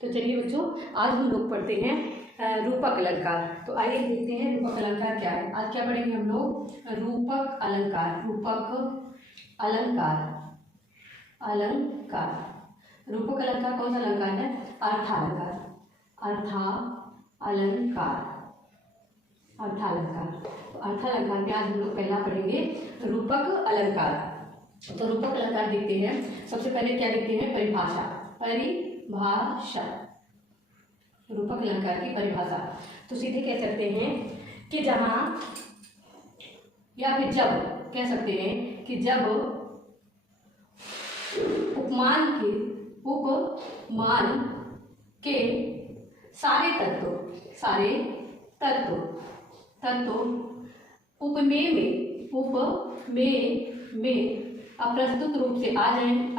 तो चलिए बच्चों, आज हम लोग पढ़ते हैं रूपक अलंकार। तो आइए देखते हैं रूपक अलंकार क्या है। आज क्या पढ़ेंगे हम लोग? रूपक अलंकार। रूपक अलंकार, अलंकार। रूपक अलंकार कौन सा अलंकार है? अर्थालंकार, अर्थालंकार, अर्थालंकार। तो अर्थालंकार में आज हम लोग पहला पढ़ेंगे रूपक अलंकार। तो रूपक अलंकार देखते हैं। सबसे पहले क्या देखते हैं? परिभाषा। परिभाषा, रूपक अलंकार की परिभाषा। तो सीधे कह सकते हैं कि जहां, या फिर जब कह सकते हैं कि जब उपमान के सारे तत्व उपमेय में अप्रस्तुत रूप से आ जाएं,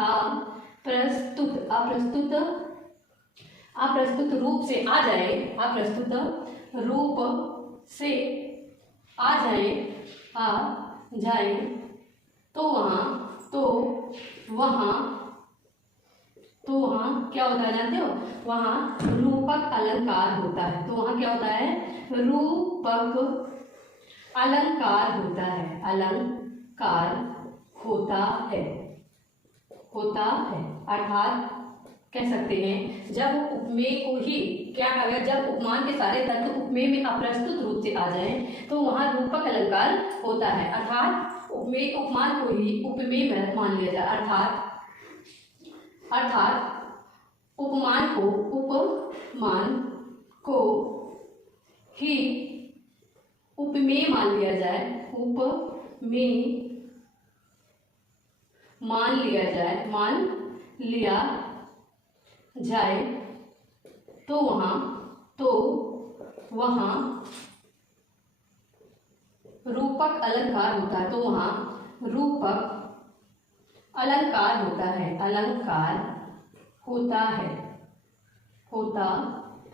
अप्रस्तुत रूप से आ जाए, अप्रस्तुत रूप से आ जाए, तो वहाँ क्या होता है जानते हो? वहाँ रूपक अलंकार होता है। तो वहाँ क्या होता है? रूपक अलंकार होता है, अलंकार होता है। अर्थात कह सकते हैं जब उपमेय को ही क्या कहा गया? जब उपमान के सारे तत्व उपमेय में अप्रस्तुत रूप से आ जाएं, तो वहाँ रूपक अलंकार होता है। अर्थात उपमान को ही उपमेय में मान लिया जाए। अर्थात उपमान को ही उपमेय मान लिया जाए, उपमेय मान लिया जाए, तो वहाँ रूपक अलंकार होता है। तो वहाँ रूपक अलंकार होता है, अलंकार होता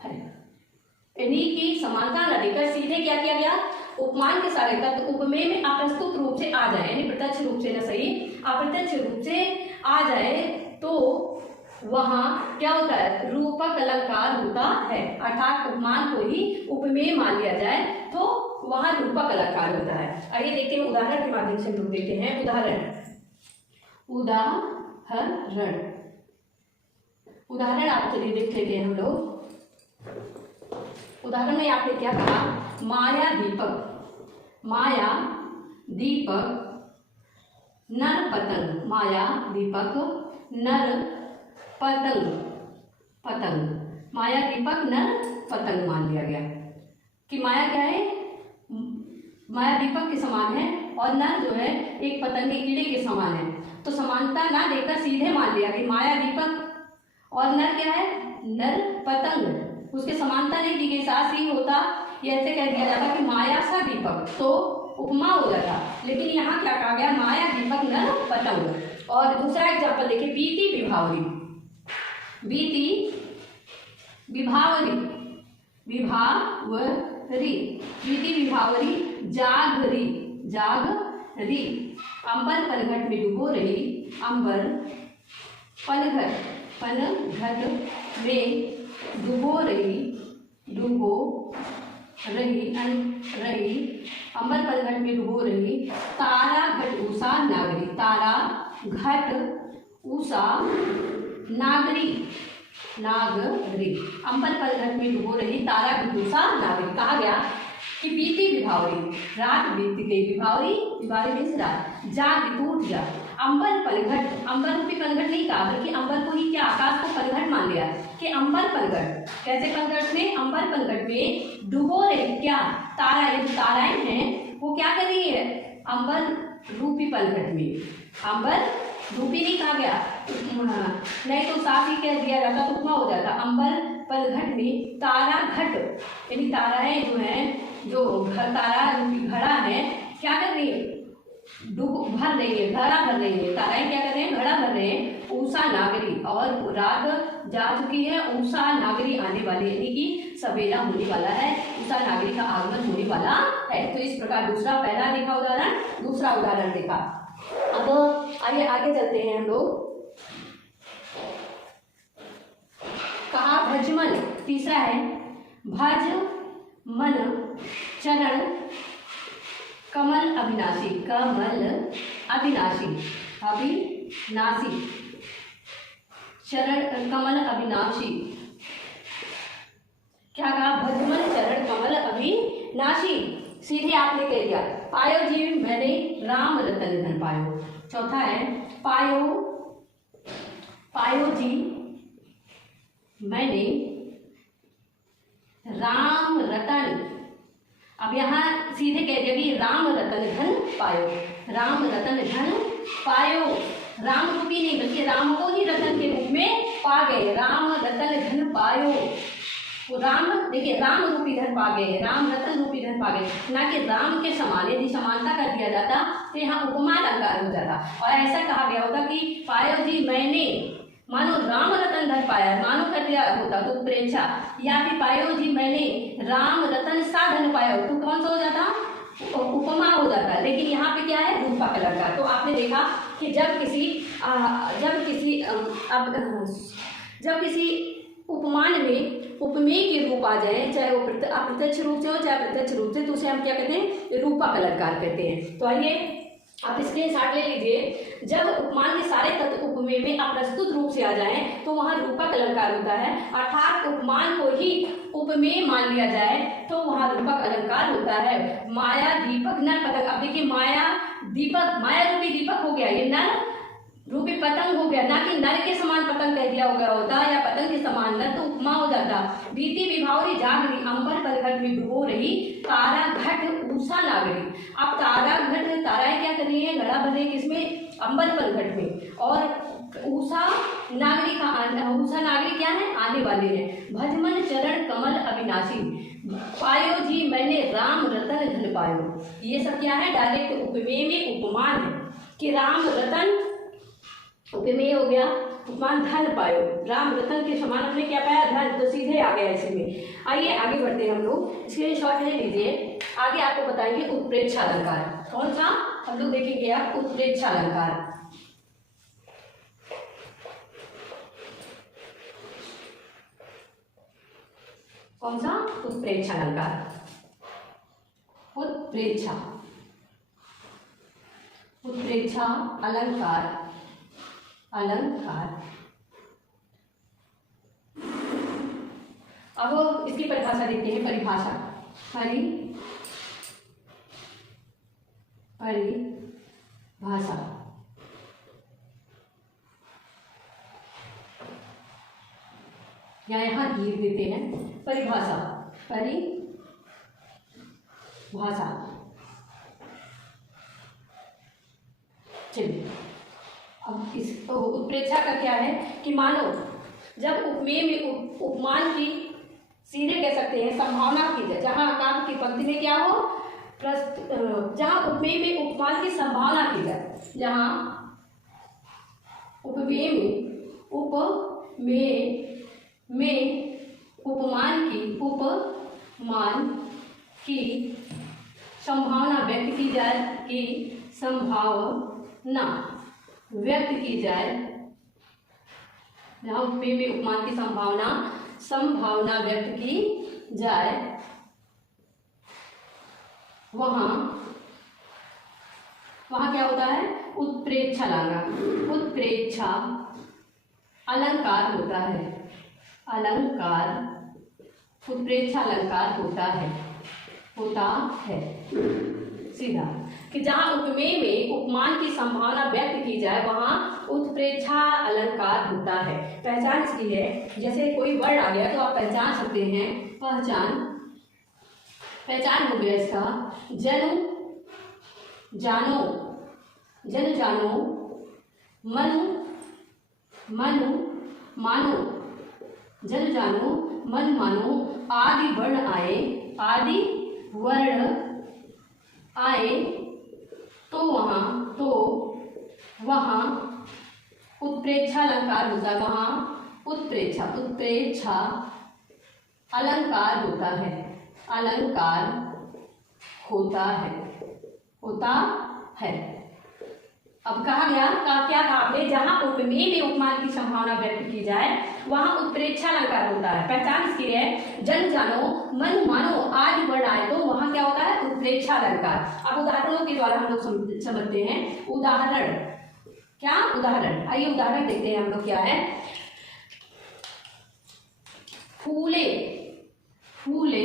है। इन्हीं की समानता न देकर सीधे क्या किया गया? उपमान के सारे तत्व उपमेय में अप्रस्तुत रूप से आ जाए, यानी प्रत्यक्ष रूप से न सही, अप्रत्यक्ष रूप से आ जाए, तो वहाँ क्या होता है? रूपक अलंकार होता है। अर्थात उपमान को ही उपमेय मान लिया जाए, तो वहाँ रूपक अलंकार होता है। आइए देखते हैं, उदाहरण के माध्यम से लोग देखते हैं। उदाहरण आप चलिए देख लेते हैं हम लोग। उदाहरण में आपने क्या कहा? माया दीपक नर पतंग। माया दीपक नर पतंग। माया दीपक नर पतंग मान लिया गया कि माया क्या है? माया दीपक के समान है और नर जो है एक पतंगे कीड़े के समान है। तो समानता ना देकर सीधे मान लिया कि माया दीपक और नर क्या है? नर पतंग। उसके समानता नहीं दी गई। साथ ही होता या ऐसे कह दिया जाता कि माया सा दीपक, तो उपमा हो जाता। लेकिन यहाँ क्या कहा गया? माया दीपक नर पतंग। और दूसरा एग्जाम्पल देखिए, बीती विभावरी। जागरी। अंबर पनघट में डूबो रही, अंबर पनघट में डूबो रही, अंबर पनघट में डूबो रही, तारा घट उषा नागरी। तारा घट उषा नागरी। अंबर पनघट में डूबो रही, तारा घट उषा नागरी। कहा गया कि बीती विभावरी, रात बीत गई। विभावरी मीन्स रात। जाग टूट जा। अंबर पनघट, अंबर रूपी पनघट नहीं कहा, बल्कि अंबर को ही क्या? आकाश को पनघट मान लिया कि अंबर पनघट। कैसे पनघट में? अंबर पनघट में डूबो रही क्या? तारा, ये ताराएं हैं वो क्या कर रही है? अंबर रूपी पनघट में। अंबर रूपी नहीं कहा गया, नहीं तो साफ ही कह दिया जाता तो उपमा हो जाता। अंबर पनघट में तारा घट, यानी ताराएं जो हैं, जो तारा रूपी घड़ा है, क्या कर रही है? भर रही है, घड़ा भर रही है। ताराएं क्या कर रहे हैं? घड़ा भर रहे हैं। उषा नागरी, और रात जा चुकी है, उषा नागरी आने वाली, यानी कि सवेरा होने वाला है, उषा नागरी का आगमन होने वाला है। तो इस प्रकार दूसरा, पहला देखा उदाहरण, दूसरा उदाहरण देखा। अब आइए आगे चलते हैं हम लोग। कहा भज तीसरा है भज मन चरण कमल अविनाशी, कमल अविनाशी, अविनाशी चरण कमल अविनाशी। क्या कहा? भजमन चरण कमल अविनाशी। सीधे आपने कह दिया पायो जी मैंने राम रतन धन पायो। चौथा है पायो, पायो जी मैंने राम रतन। अब यहाँ सीधे कह दिया कि राम रतन धन पायो, राम रतन धन पायो। राम रूपी नहीं बल्कि राम को ही रतन के रूप में पा गए, राम रतन धन पायो। वो राम देखिए राम रूपी धन पा गए, राम रतन रूपी धन पा गए, ना कि राम के समान। यदि समानता कर दिया जाता तो यहाँ उपमा अलंकार हो जाता और ऐसा कहा गया होता कि पायो जी मैंने, मानो राम रतन धन पाया, मानो कर दिया होता तो प्रेक्षा, या फिर पायो जी मैंने राम रतन सा धन पाया तो कौन सा हो जाता? उपमा हो जाता। लेकिन यहाँ पे क्या है? रूपक अलंकार। तो आपने देखा कि जब किसी उपमान में उपमेय के रूप आ जाए, चाहे वो अप्रत्यक्ष रूप से हो चाहे प्रत्यक्ष रूप से, तो उसे हम क्या कहते हैं? रूपक अलंकार कहते हैं। तो आइए आप स्क्रीनशॉट ले लीजिए। जब उपमान के सारे तत्व उपमेय में अप्रस्तुत रूप से आ जाएं तो वहाँ रूपक अलंकार होता है, अर्थात उपमान को ही उपमेय मान लिया जाए तो वहाँ रूपक अलंकार होता है। माया दीपक नर पतंग। अब देखिए माया दीपक, माया रूपी दीपक हो गया, ये नर रूपी पतंग हो गया, ना कि नर के समान पतंग कह दिया हो गया होता या पतंग के समान नर, तो उपमा हो जाता। बीती विभावरी जागरी अंबर पलघट में डुबो रही तारा घट उषा नागरी। अब तारा घट, ताराएं क्या कर रही है? घड़ा भर रही है किसमें? अंबर पलघट में। और उषा नागरी का, उषा नागरी क्या है? आने वाली है। भजमन चरण कमल अविनाशी, पायो जी मैंने राम रतन धन पायो। ये सब क्या है? डायरेक्ट उपमेय में उपमान है कि राम रतन उपमेय हो गया, उपमान धन पायो, राम रतन के समान हमने क्या पाया? धन। तो सीधे आ गया ऐसे में। आइए आगे बढ़ते हैं हम लोग, स्क्रीनशॉट ले लीजिए। आगे आपको बताएंगे उत्प्रेक्षा अलंकार। कौन सा हम लोग देखेंगे? आप उत्प्रेक्षा अलंकार। कौन सा? उत्प्रेक्षा अलंकार। उत्प्रेक्षा, उत्प्रेक्षा अलंकार, अलंकार। अब इसकी परिभाषा देखते हैं। परिभाषा, परिभाषा यहाँ लिख देते हैं। परिभाषा, परिभाषा। चलिए अब इस उत्प्रेक्षा का क्या है कि मानो जब उपमेय में उपमान की सीधे कह सकते हैं संभावना की जाए, जहाँ काव्य की पंक्ति में क्या हो? जहाँ उपमेय में उपमान की संभावना की जाए, जहाँ उपमेय में उपमान की संभावना व्यक्त की जाए, की संभावना व्यक्त की जाए, जहाँ उपमेय में उपमान की संभावना व्यक्त की जाए, वहाँ क्या होता है? उत्प्रेक्षा अलंकार, उत्प्रेक्षा अलंकार होता है, अलंकार, उत्प्रेक्षा अलंकार होता है सीधा, कि जहाँ उपमेय में उपमान की संभावना व्यक्त की जाए वहाँ उत्प्रेक्षा अलंकार होता है। पहचान इसकी है, जैसे कोई वर्ड आ गया तो आप पहचान सकते हैं। पहचान हो गया इसका, जन जानो, जन जानो, मन मानो, जन जानो मन मानो, आदि वर्ण आए, तो वहाँ उत्प्रेक्षा अलंकार होता है, वहाँ उत्प्रेक्षा अलंकार होता है, अलंकार होता है। अब कहा गया क्या था आपने, जहां उपमेय में उपमान की संभावना व्यक्त की जाए वहां उत्प्रेक्षा अलंकार होता है। पहचान इसकी है, जन जानो मन मानो आदि वर्ण आए तो वहां क्या होता है, उत्प्रेक्षा अलंकार। अब उदाहरणों के द्वारा हम लोग समझते हैं। उदाहरण क्या, उदाहरण, आइए उदाहरण देखते हैं हम लोग क्या है। फूले फूले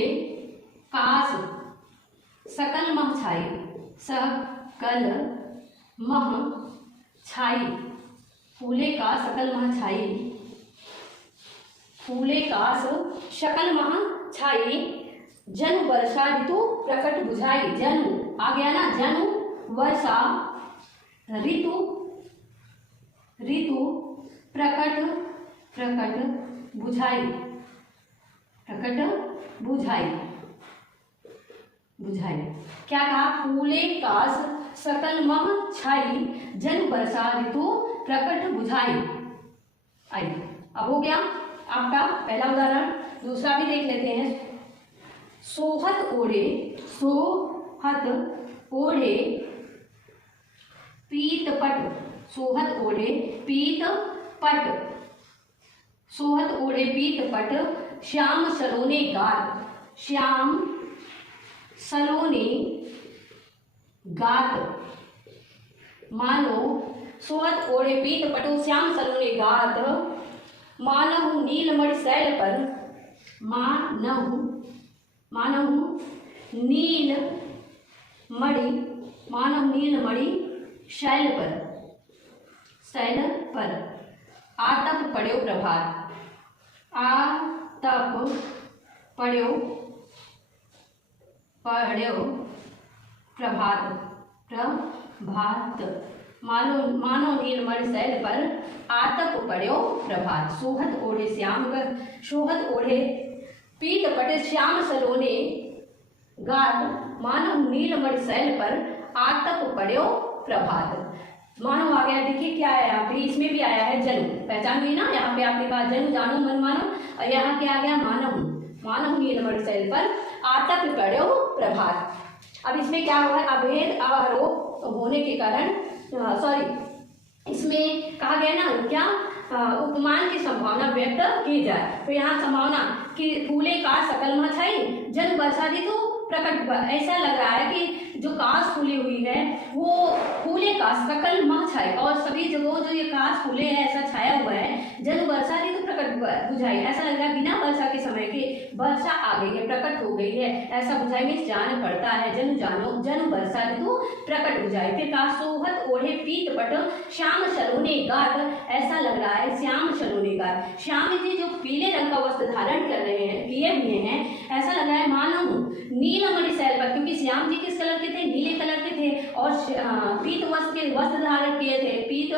कास सकल मह छाई, सकल मह छाई, फूले का सकल मह छाई, फूले कास सकल मह छाई, जनु वर्षा ऋतु प्रकट बुझाई। जनु आ गया ना, जनु वर्षा ऋतु, ऋतु प्रकट, प्रकट बुझाई, प्रकट बुझाई, बुझाई। क्या कहा, फूले कास सकल मह छाई, जन वर्षा ऋतु प्रकट बुझाई। आइए, अब हो गया आपका पहला उदाहरण। दूसरा भी देख लेते हैं। सोहत ओढ़े, सोहत ओढ़े पीत पट, सोहत ओढ़े पीत पट, सोहत ओढ़े पीत पट, श्याम सलोने गात, श्याम सलोने गात। मानो सोहत ओढ़े पीत पटो श्याम सलोने गात, मानहु नीलमणि शैल पर, मानहु, मानहु नील मणि, मानहु नीलमणि शैल पर, शैल पर, आतप पड़्यो प्रभात, आतप पड़्यो, पड़्यो प्रभात, प्रभात। मानो मानो नीलमणि शैल पर आतप पड़्यो प्रभात। सोहत ओढ़े श्याम, सोहत ओढ़े पीत पटे श्याम सलोने गात, मानो नीलमणि शैल पर आतप पड़्यो प्रभात। मानो आ गया, देखिए क्या है यहाँ पे, इसमें भी आया है जनु, पहचान हुई ना। यहाँ पे आपने कहा जनु जानो मन मानो, और यहाँ क्या आ गया, मानहु, मानहु नीलमणि शैल पर आतप पड़्यो प्रभात। अब इसमें क्या हुआ, अभेद आरोप होने के कारण, सॉरी, इसमें कहा गया ना क्या, उपमान की संभावना व्यक्त की जाए। तो यहाँ संभावना कि फूले का सकल मह छाई, जन वर्षा ऋतु प्रकट, ऐसा लग रहा है कि जो काश फूली हुई है वो फूले का सकल मह छाई, और सभी जगहों जो ये काश फूले हैं ऐसा छाया हुआ है। जन वर्षा ऋतु प्रकट बुझाई, ऐसा लग रहा है बिना वर्षा के समय के वर्षा आ गई है, प्रकट हो गई है, ऐसा बुझाई में जान पड़ता है। जन जानो जन वर्षा ऋतु प्रकट बुझाई। फिर कहा सोहत ओढ़े पीत पट श्याम सलोने गात, ऐसा लग रहा है श्याम सलोने गात, श्याम जी जो पीले रंग का वस्त्र धारण कर रहे हैं, किए हुए हैं, ऐसा लग रहा है मानो नीलमणि शैल पर, क्योंकि श्याम जी किस कलर के थे, नीले कलर के थे, और पीत वस्त्र धारण किए थे, पीत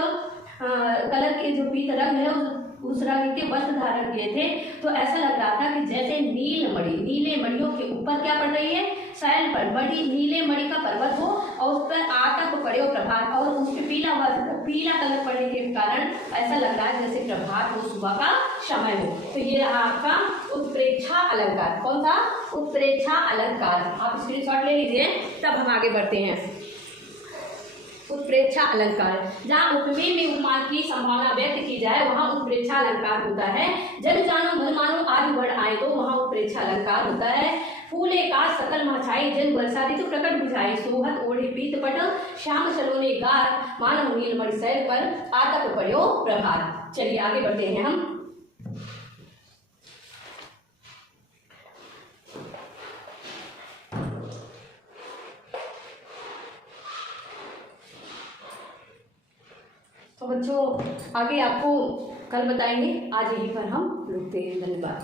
कलर के जो पीत रंग है उस रंग के वस्त्र धारण किए थे। तो ऐसा लग रहा था कि जैसे नीलमणि, नीले मणियों के ऊपर क्या पड़ रही है, शैल पर बड़ी नीले मणि का पर्वत हो, और उस पर आतप पड़्यो प्रभात, और उस पर पीला वस्त्र, पीला कलर पड़ने के कारण ऐसा लग रहा है जैसे प्रभात हो, सुबह का समय हो। तो ये रहा आपका उत्प्रेक्षा अलंकार। कौन सा, उत्प्रेक्षा अलंकार। आप स्क्रीनशॉट ले लीजिए, तब हम आगे बढ़ते हैं। उत्प्रेक्षा अलंकार, जहाँ उपमेय में उपमान की संभावना व्यक्त की जाए वहाँ उत्प्रेक्षा अलंकार होता है। जन जानो मन मानो आदि वर्ण आए तो वहाँ उत्प्रेक्षा अलंकार होता है। फूले का सकल मह छाई, जन वर्षा ऋतु प्रकट बुझाई, सोहत ओढ़े पीत पट श्याम सलोने गात, मानव नीलमणि शैल पर आतप पड़्यो प्रभात। चलिए आगे बढ़ते हैं हम। तो बच्चों आगे आपको कल बताएंगे, आज यहीं पर हम रुकते हैं। धन्यवाद।